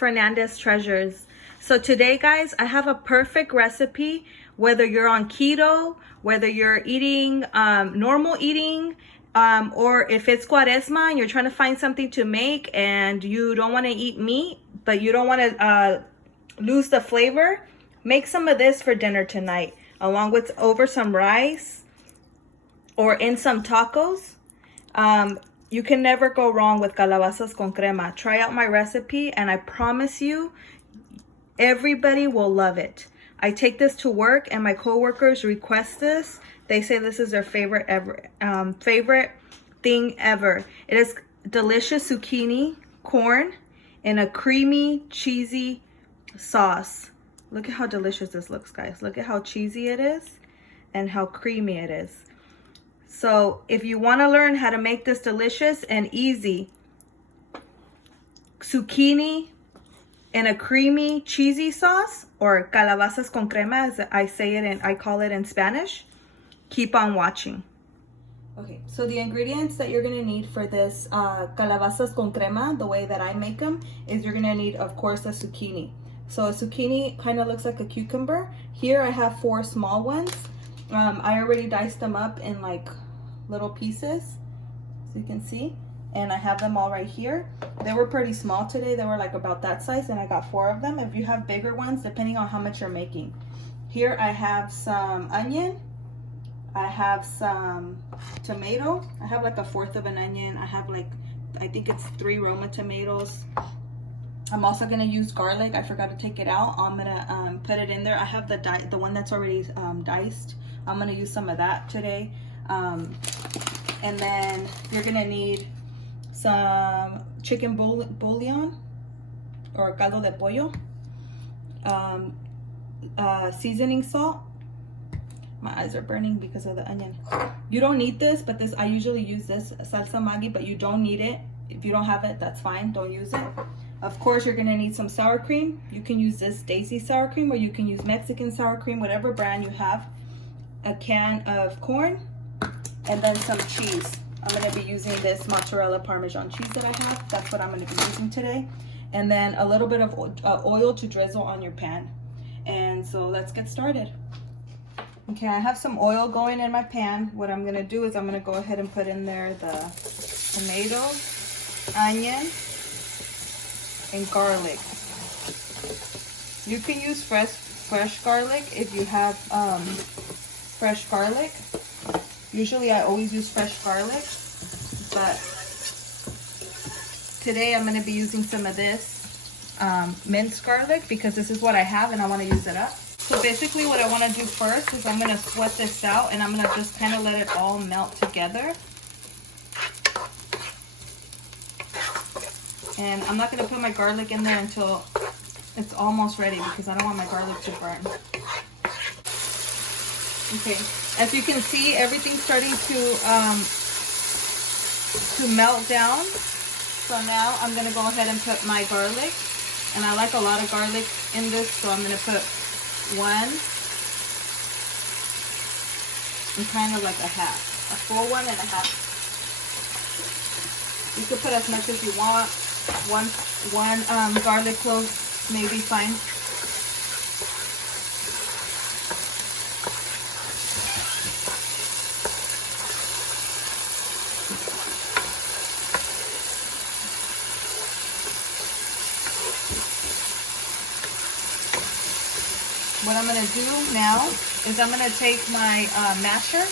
Fernandez Treasures. So today, guys, I have a perfect recipe, whether you're on keto, whether you're eating normal eating, or if it's cuaresma and you're trying to find something to make and you don't want to eat meat, but you don't want to lose the flavor, make some of this for dinner tonight, along with over some rice or in some tacos. You can never go wrong with calabazas con crema. Try out my recipe and I promise you, everybody will love it. I take this to work and my coworkers request this. They say this is their favorite thing ever. It is delicious zucchini corn in a creamy, cheesy sauce. Look at how delicious this looks, guys. Look at how cheesy it is and how creamy it is. So if you want to learn how to make this delicious and easy, zucchini in a creamy, cheesy sauce, or calabazas con crema, as I call it in Spanish, keep on watching. Okay, so the ingredients that you're gonna need for this calabazas con crema, the way that I make them, is you're gonna need, of course, a zucchini. So a zucchini kind of looks like a cucumber. Here I have 4 small ones. I already diced them up in like little pieces, so you can see, and I have them all right here. They were pretty small today. They were like about that size, and I got 4 of them. If you have bigger ones, depending on how much you're making. Here I have some onion. I have some tomato. I have like 1/4 of an onion. I have like, I think it's 3 Roma tomatoes. I'm also gonna use garlic. I forgot to take it out. I'm gonna put it in there. I have the one that's already diced. I'm gonna use some of that today. And then you're gonna need some chicken bouillon or caldo de pollo, seasoning salt. My eyes are burning because of the onion. You don't need this, but I usually use this salsa Maggi, but you don't need it. If you don't have it, that's fine, don't use it. Of course, you're gonna need some sour cream. You can use this Daisy sour cream, or you can use Mexican sour cream, whatever brand you have. A can of corn, and then some cheese. I'm gonna be using this mozzarella Parmesan cheese that I have. That's what I'm gonna be using today. And then a little bit of oil to drizzle on your pan. And so let's get started. Okay, I have some oil going in my pan. What I'm gonna do is I'm gonna go ahead and put in there the tomatoes, onion, and garlic. You can use fresh garlic if you have fresh garlic. Usually I always use fresh garlic, but today I'm going to be using some of this minced garlic because this is what I have and I want to use it up. So basically what I want to do first is I'm going to sweat this out and I'm going to just kind of let it all melt together. And I'm not going to put my garlic in there until it's almost ready because I don't want my garlic to burn. Okay, as you can see, everything's starting to melt down. So now I'm going to go ahead and put my garlic. And I like a lot of garlic in this, so I'm going to put 1 and kind of like a half. A full 1 and a half. You could put as much as you want. One garlic clove may be fine. What I'm going to do now is I'm going to take my masher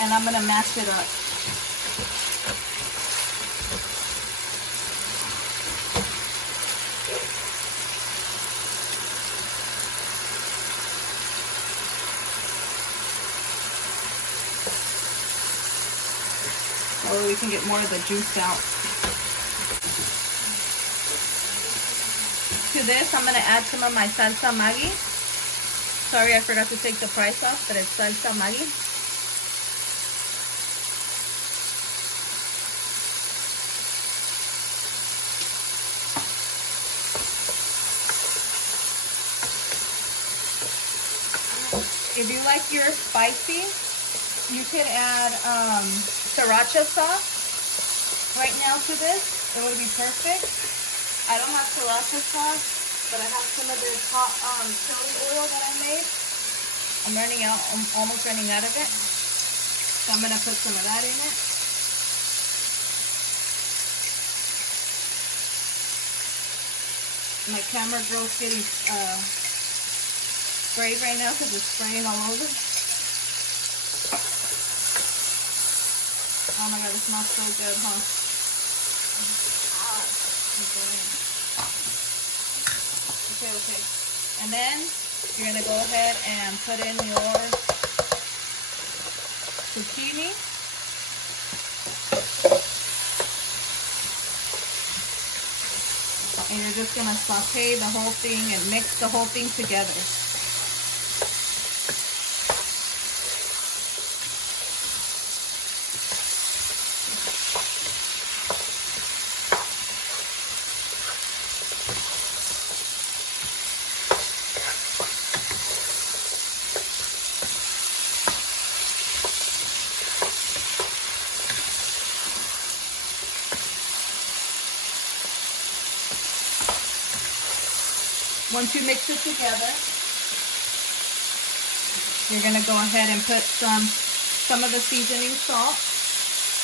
and I'm going to mash it up. Or we can get more of the juice out. To this, I'm going to add some of my salsa Maggi. Sorry, I forgot to take the price off, but it's salsa Maggi. If you like yours spicy, you can add sriracha sauce right now to this. It would be perfect. I don't have sriracha sauce, but I have some of this hot chili oil that I made. I'm almost running out of it. So I'm gonna put some of that in it. My camera girl's getting sprayed right now because it's spraying all over. Oh my god, it smells so good, huh? Okay. And then you're gonna go ahead and put in your zucchini. And you're just gonna saute the whole thing and mix the whole thing together. Once you mix it together, you're gonna go ahead and put some of the seasoning salt.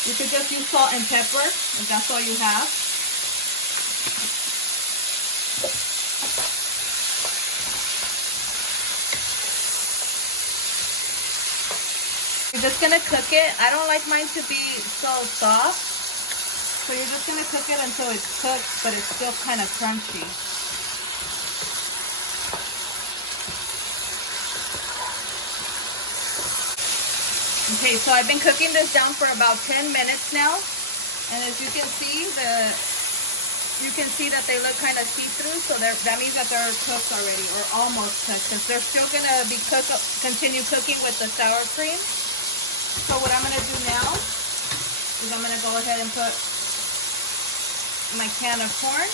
You could just use salt and pepper if that's all you have. You're just gonna cook it. I don't like mine to be so soft, so you're just gonna cook it until it's cooked, but it's still kind of crunchy. Okay, so I've been cooking this down for about 10 minutes now, and as you can see, that they look kind of see-through, so that means that they're cooked already, or almost cooked, because they're still gonna be continue cooking with the sour cream. So what I'm gonna do now is I'm gonna go ahead and put my can of corn.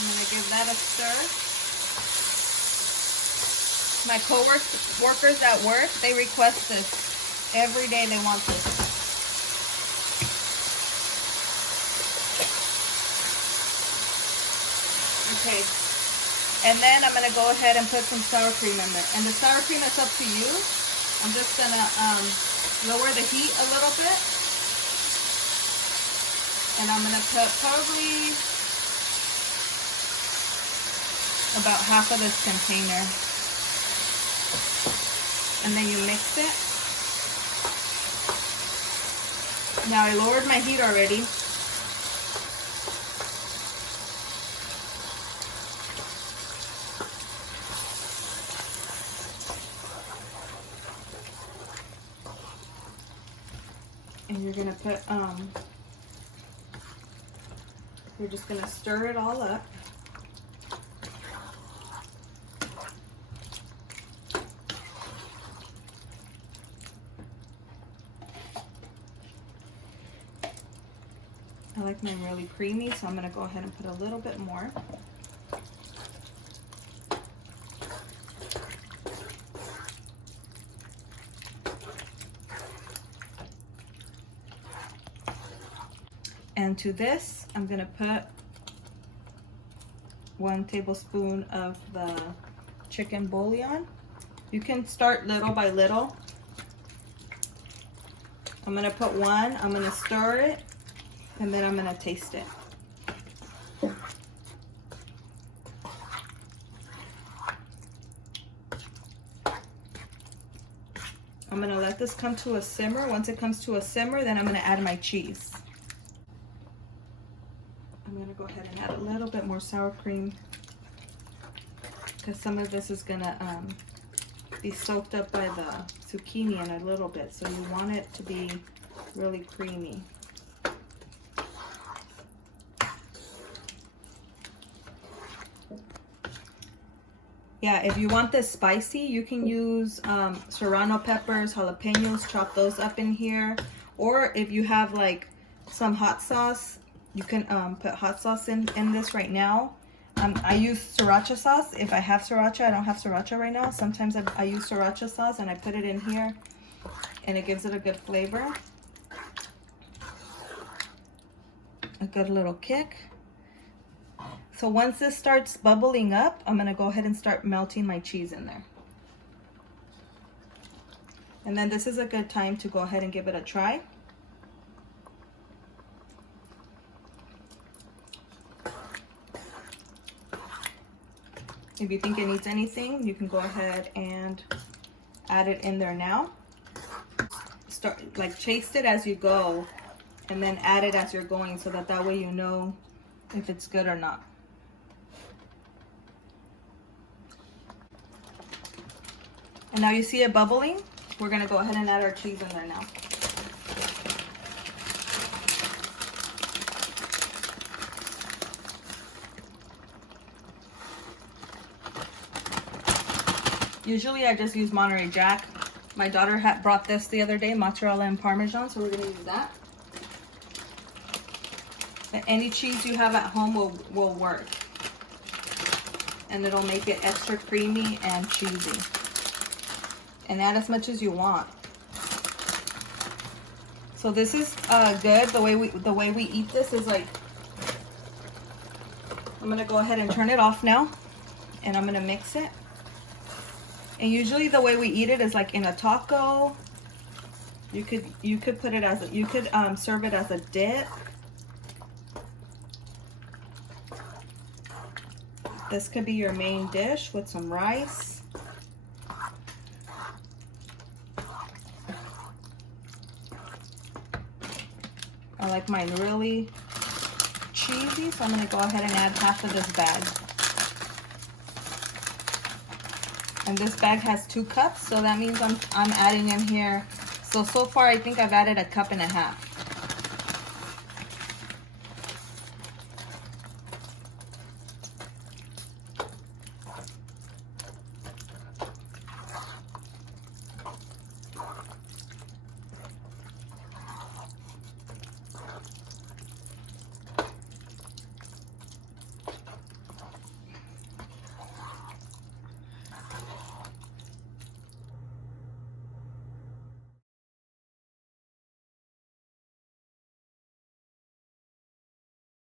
I'm gonna give that a stir. My co-workers at work, they request this. Every day they want this. Okay. And then I'm going to go ahead and put some sour cream in there. And the sour cream is up to you. I'm just going to lower the heat a little bit. And I'm going to put probably about half of this container. And then you mix it. Now I lowered my heat already. And you're gonna put, you're just gonna stir it all up. I like mine really creamy, so I'm going to go ahead and put a little bit more. And to this, I'm going to put 1 tablespoon of the chicken bouillon. You can start little by little. I'm going to put 1, I'm going to stir it, and then I'm going to taste it. I'm going to let this come to a simmer. Once it comes to a simmer, then I'm going to add my cheese. I'm going to go ahead and add a little bit more sour cream because some of this is going to be soaked up by the zucchini in a little bit. So you want it to be really creamy. Yeah, if you want this spicy, you can use serrano peppers, jalapenos, chop those up in here. Or if you have like some hot sauce, you can put hot sauce in this right now. I use sriracha sauce. If I have sriracha, I don't have sriracha right now. Sometimes I use sriracha sauce and I put it in here and it gives it a good flavor. good little kick. So once this starts bubbling up, I'm gonna go ahead and start melting my cheese in there. And then this is a good time to go ahead and give it a try. If you think it needs anything, you can go ahead and add it in there now. Start, like, taste it as you go, and then add it as you're going, so that way you know if it's good or not. And now you see it bubbling. We're gonna go ahead and add our cheese in there now. Usually I just use Monterey Jack. My daughter had brought this the other day, mozzarella and Parmesan, so we're gonna use that. But any cheese you have at home will work. And it'll make it extra creamy and cheesy. And add as much as you want. So this is good. The way we eat this is like, I'm gonna go ahead and turn it off now, and I'm gonna mix it. And usually the way we eat it is like in a taco. You could put it as you could serve it as a dip. This could be your main dish with some rice. I like mine really cheesy, so I'm gonna go ahead and add half of this bag. And this bag has 2 cups, so that means I'm adding in here. So far I think I've added 1.5 cups.